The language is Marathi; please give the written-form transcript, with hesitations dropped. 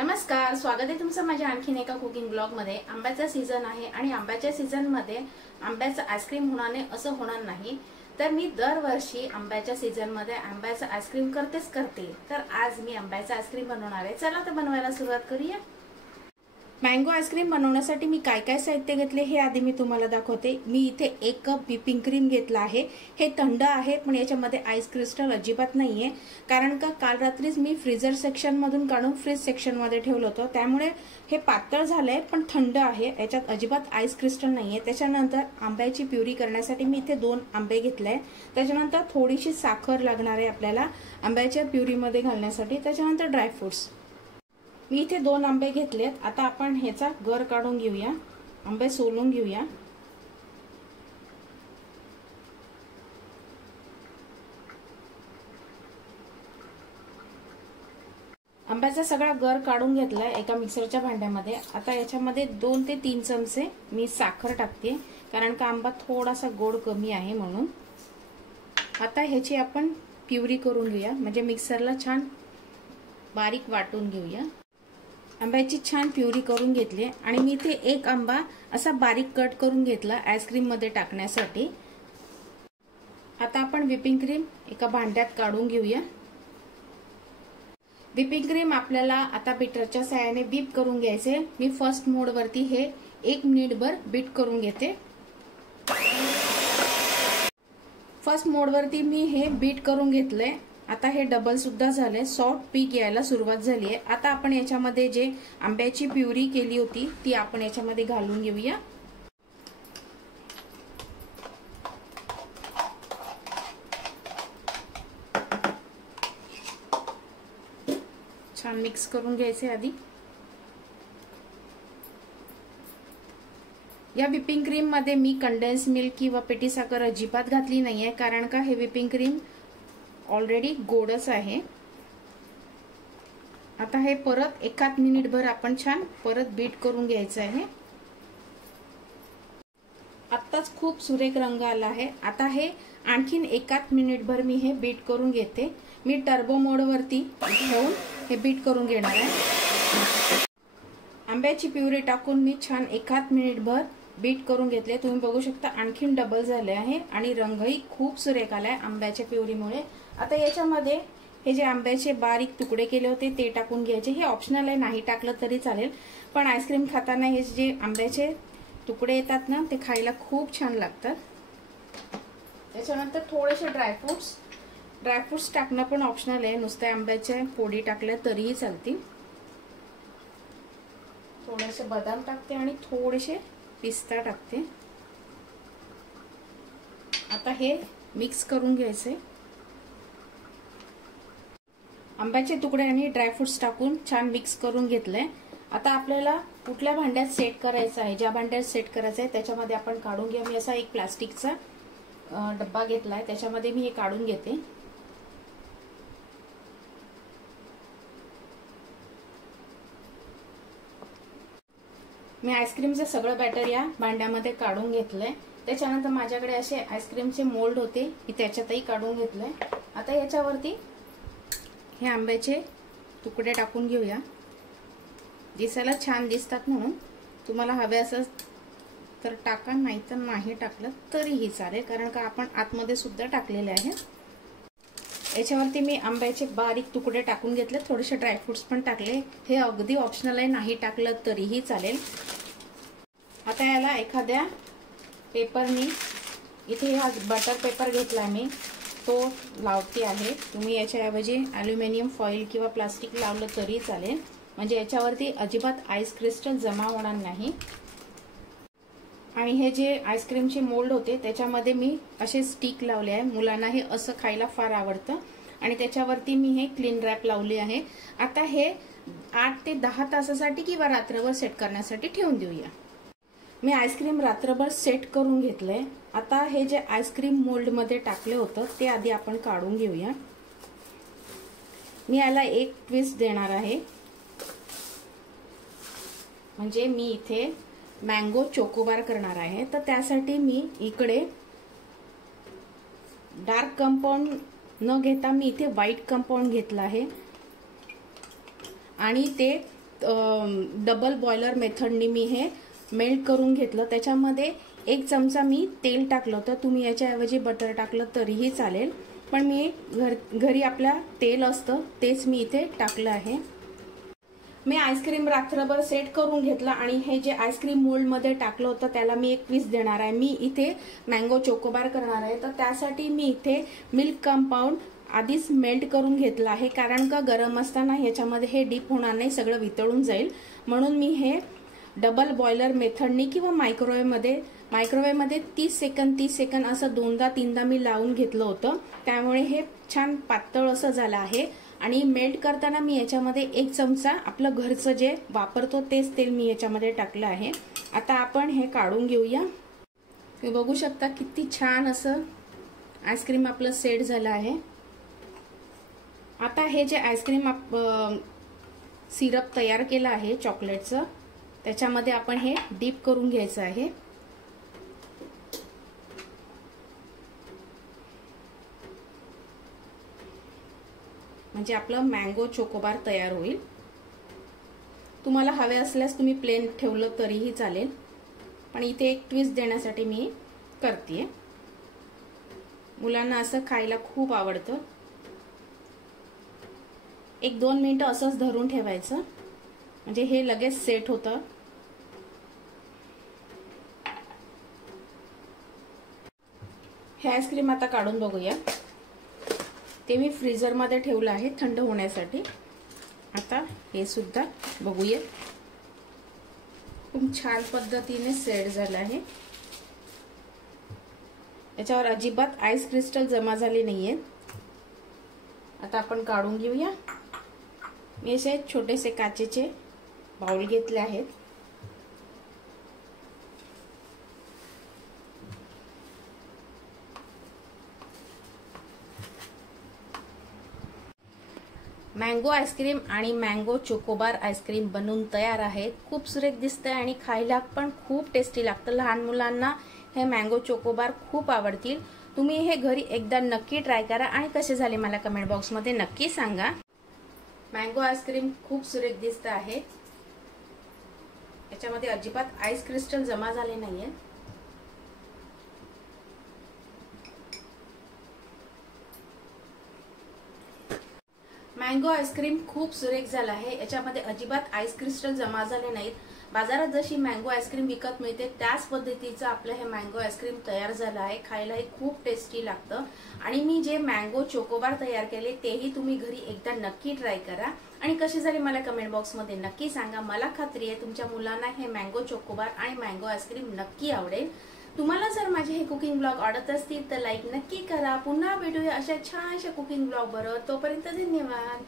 नमस्कार, स्वागत आहे तुमचं माझ्या आणखीन एका कुकिंग ब्लॉग मध्ये। आंब्याचा सीझन आहे आणि आंब्याच्या सीझन मध्ये आंब्याचं आईस्क्रीम होणार नाही असं होणार नाही। तर मी दरवर्षी आंब्याच्या सीझन मध्ये आंब्याचं आईस्क्रीम करते। तर आज मी आंब्याचं आईस्क्रीम बनवणार आहे। चला तर बनवायला सुरुवात करूया। मँगो आईस्क्रीम बनवण्यासाठी मी काय काय साहित्य घेतले हे आधी मी तुम्हाला दाखवते। मी इथे 1 कप व्हिपिंग क्रीम घेतला आहे। हे थंड आहे पण याच्यामध्ये आईस क्रिस्टल अजिबात नाहीये, कारण का काल रात्रीच मी फ्रीजर सेक्शन मधून काढून फ्रीज सेक्शन मध्ये ठेवलं होतं, त्यामुळे हे पातळ झालंय पण थंड आहे। याच्यात अजिबात आईस क्रिस्टल नाहीये। त्याच्यानंतर आंब्याची प्युरी करण्यासाठी मी इथे 2 आंबे घेतले। त्याच्यानंतर थोडीशी साखर लागणार आहे आपल्याला आंब्याच्या प्युरीमध्ये घालण्यासाठी। त्याच्यानंतर ड्रायफ्रुट्स मी इथे 2 आंबे घेतलेत। आता आपण ह्याचा गर काढून घेऊया, आंबे सोलून घेऊया। आंब्याचा सगळा गर काढून घेतलाय एका मिक्सरच्या भांड्यामध्ये। आता याच्यामध्ये 2 ते 3 चमचे मी साखर टाकते, कारण का आंबा थोडासा गोड कमी आहे म्हणून। आता ह्याची आपण प्युरी करून घेऊया, म्हणजे मिक्सरला छान बारीक वाटून घेऊया। आंब्याची छान प्युरी करून घेतली आणि मी इथे 1 आंबा असा बारीक कट करून घेतला आईस्क्रीम मध्ये टाकण्यासाठी। आता आपण व्हिपिंग क्रीम एका भांड्यात काढून घेऊया। व्हिपिंग क्रीम आपल्याला आता बीटरच्या सहाय्याने बीट करून घ्यायचे। मी फर्स्ट मोड वरती हे 1 मिनिटभर बीट करून घेते। फर्स्ट मोड वरती मी हे बीट करून घेतलंय। आता हे डबल सुद्धा झाले, सॉफ्ट पीक यायला सुरुवात झाली आहे। आता आपण याच्यामध्ये जे आंब्याची प्युरी केली होती ती आपण याच्यामध्ये घालून घेऊया। छान मिक्स करून घ्यायचे आधी। या व्हिपिंग क्रीम मध्ये मी कंडेन्स मिल्क किंवा पिठी साखर अजिबात घातली नाहीये, कारण का हे व्हिपिंग क्रीम ऑलरेडी गोडच आहे। आता हे परत 1 मिनिटभर आपण छान परत बीट करून घ्यायचं आहे। आत्ताच खूप सुरेख रंग आला आहे। आता हे आणखीन 1 मिनिटभर मी हे बीट करून घेते। मी टर्बो मोड वरती ठेवून हे बीट करून घेणार आहे। आंब्याची प्युरी टाकून मी छान 1 मिनिटभर बीट करून घेतले। तुम्ही बघू शकता आणखीन डबल झाले आहे आणि रंगही खूप सुरेख आलाय आंब्याच्या प्युरीमुळे। आता याच्यामध्ये हे जे आंब्याचे बारीक तुकडे केले होते ते टाकून घ्यायचे। हे ऑप्शनल आहे, नाही टाकलं तरी चालेल, पण आईस्क्रीम खाताना हे जे आंब्याचे तुकडे येतात ना ते खायला खूप छान लागतात। त्याच्यानंतर थोडेसे ड्रायफ्रुट्स टाकणं पण ऑप्शनल आहे, नुसत्या आंब्याच्या फोडी टाकल्या तरीही चालतील। थोडेसे बदाम टाकते आणि थोडेसे पिस्ता टाकते। आता हे मिक्स करून घ्यायचे। आंब्याचे तुकडे आणि ड्रायफ्रुट्स टाकून छान मिक्स करून घेतलंय। आता आपल्याला कुठल्या भांड्यात सेट करायचं आहे, ज्या भांड्यात सेट करायचं आहे त्याच्यामध्ये आपण काढून घ्या। मी असा एक प्लास्टिकचा डब्बा घेतलाय, त्याच्यामध्ये मी हे काढून घेते। मी आईस्क्रीमचं सगळं बॅटर या भांड्यामध्ये काढून घेतलंय। त्याच्यानंतर माझ्याकडे असे आईस्क्रीमचे मोल्ड होते, मी त्याच्यातही काढून घेतलंय। आता याच्यावरती हे आंब्याचे तुकडे टाकून घेऊया, दिसायला छान दिसतात म्हणून। तुम्हाला हवे असं तर टाका, नाही तर नाही टाकलं तरीही चालेल, कारण का आपण आतमध्ये सुद्धा टाकलेले आहे। याच्यावरती मी आंब्याचे बारीक तुकडे टाकून घेतले, थोडेसे ड्रायफ्रुट्स पण टाकले। हे अगदी ऑप्शनल आहे, नाही टाकलं तरीही चालेल। आता याला एखाद्या पेपरनी, इथे हा बटर पेपर घेतला मी, तो लावते आहे। तुम्ही याच्याऐवजी ॲल्युमिनियम फॉइल किंवा प्लास्टिक लावलं तरी चालेल, म्हणजे याच्यावरती अजिबात आईस क्रिस्टल जमा होणार नाही। आणि हे जे आईस्क्रीमचे मोल्ड होते त्याच्यामध्ये मी असे स्टिक लावले आहे, मुलांना हे असं खायला फार आवडतं। आणि त्याच्यावरती मी हे क्लीन रॅप लावली आहे। आता हे 8 ते 10 तासासाठी किंवा रात्रभर सेट करण्यासाठी ठेवून देऊया। मी आईस्क्रीम रात्रभर सेट करून घेतलंय। आता हे जे आईस्क्रीम मोल्ड मध्ये टाकले होतं ते आधी आपण काढून घेऊया। मी याला एक ट्विस्ट देणार आहे, म्हणजे मी इथे मँगो चोकोबार करणार आहे। तर त्यासाठी मी इकडे डार्क कंपाऊंड न घेता मी इथे व्हाईट कंपाऊंड घेतला आहे आणि ते डबल बॉयलर मेथडनी मी हे मेल्ट करून घेतलं। त्याच्यामध्ये 1 चमचा मी तेल टाकलं होतं, तुम्ही याच्याऐवजी बटर टाकलं तरीही चालेल, पण मी घरी आपल्या तेल असतं तेच मी इथे टाकलं आहे। मी आईस्क्रीम रात्रभर सेट करून घेतलं आणि हे जे आईस्क्रीम मोल्ड मध्ये टाकलं होतं त्याला मी एक ट्विस्ट देणार आहे। मी इथे मँगो चोकोबार करणार आहे, तर त्यासाठी मी इथे मिल्क कंपाऊंड आधीच मेल्ट करून घेतलं आहे, कारण का गरम असताना ह्याच्यामध्ये हे डीप होणार नाही, सगळं वितळून जाईल, म्हणून मी हे डबल बॉयलर मेथडनी किंवा मायक्रोवेव्ह मध्ये 30 सेकंद असं 2दा-3दा मी लावून घेतलं होतं, त्यामुळे हे छान पातळ असं झालं आहे। आणि मेल्ट करताना मी याच्यामध्ये 1 चमचा आपलं घरचं जे वापरतो तेच तेल मी याच्यामध्ये टाकलं आहे। आता आपण हे काढून घेऊया। तुम्ही बघू शकता किती छान असं आईस्क्रीम आपलं सेट झालं आहे। आता हे जे आईस्क्रीम सिरप तयार केलं आहे चॉकलेटचं, त्याच्यामध्ये आपण हे डीप करून घ्यायचं आहे। म्हणजे आपलं मँगो चोकोबार तयार होईल। तुम्हाला हवे असल्यास तुम्ही प्लेन ठेवलं तरीही चालेल, पण इथे एक ट्विस्ट देण्यासाठी मी करतेय। मुलांना असं खायला खूप आवडतं। 1-2 मिनिटं असंच धरून ठेवायचं, म्हणजे हे लगेच सेट होतं। हे आईस्क्रीम आता काढून बघूया। ते मी फ्रीजर मध्ये ठेवलं आहे थंड होण्यासाठी। आता हे सुद्धा बघूया, खूप छान पद्धतीने सेट झालं आहे। याच्यावर अजिबात आईस क्रिस्टल जमा झाले नाहीये। आता आपण काढून घेऊया। मी असे छोटेसे काचेचे बाउल घेतले आहेत। मँगो आईस्क्रीम आणि मँगो चोकोबार आईस्क्रीम बनवून तयार आहे। खूप सुरेख दिसतंय आणि खायला पण खूप टेस्टी लागतं। लहान मुलांना हे मँगो चोकोबार खूप आवडतील। तुम्ही हे घरी एकदा नक्की ट्राय करा आणि कसे झाले मला कमेंट बॉक्स मध्ये नक्की सांगा। मँगो आईस्क्रीम खूप सुरेख दिसत आहे। याच्यामध्ये अजिबात आईस क्रिस्टल जमा झाले नाहीये। मँगो आईस्क्रीम खूप सुरेख झाला आहे। याच्यामध्ये अजिबात आईस क्रिस्टल जमा झाले नाहीत। बाजारात जशी मँगो आईस्क्रीम विकत मिळते त्याच पद्धतीचं आपलं हे मँगो आईस्क्रीम तयार झालं आहे। खायला हे खूप टेस्टी लागतं आणि मी जे मँगो चोकोबार तयार केले तेही तुम्ही घरी एकदा नक्की ट्राय करा आणि कसे झाले मला कमेंट बॉक्स मध्ये नक्की सांगा। मला खात्री आहे तुमच्या मुलांना हे मँगो चोकोबार आणि मँगो आईस्क्रीम नक्की आवडेल। तुम्हाला जर माझे हे कुकिंग ब्लॉग आवडत असतील तर लाईक नक्की करा। पुन्हा भेटूया अशा छानशा कुकिंग ब्लॉग बरोबर। तोपर्यंत धन्यवाद।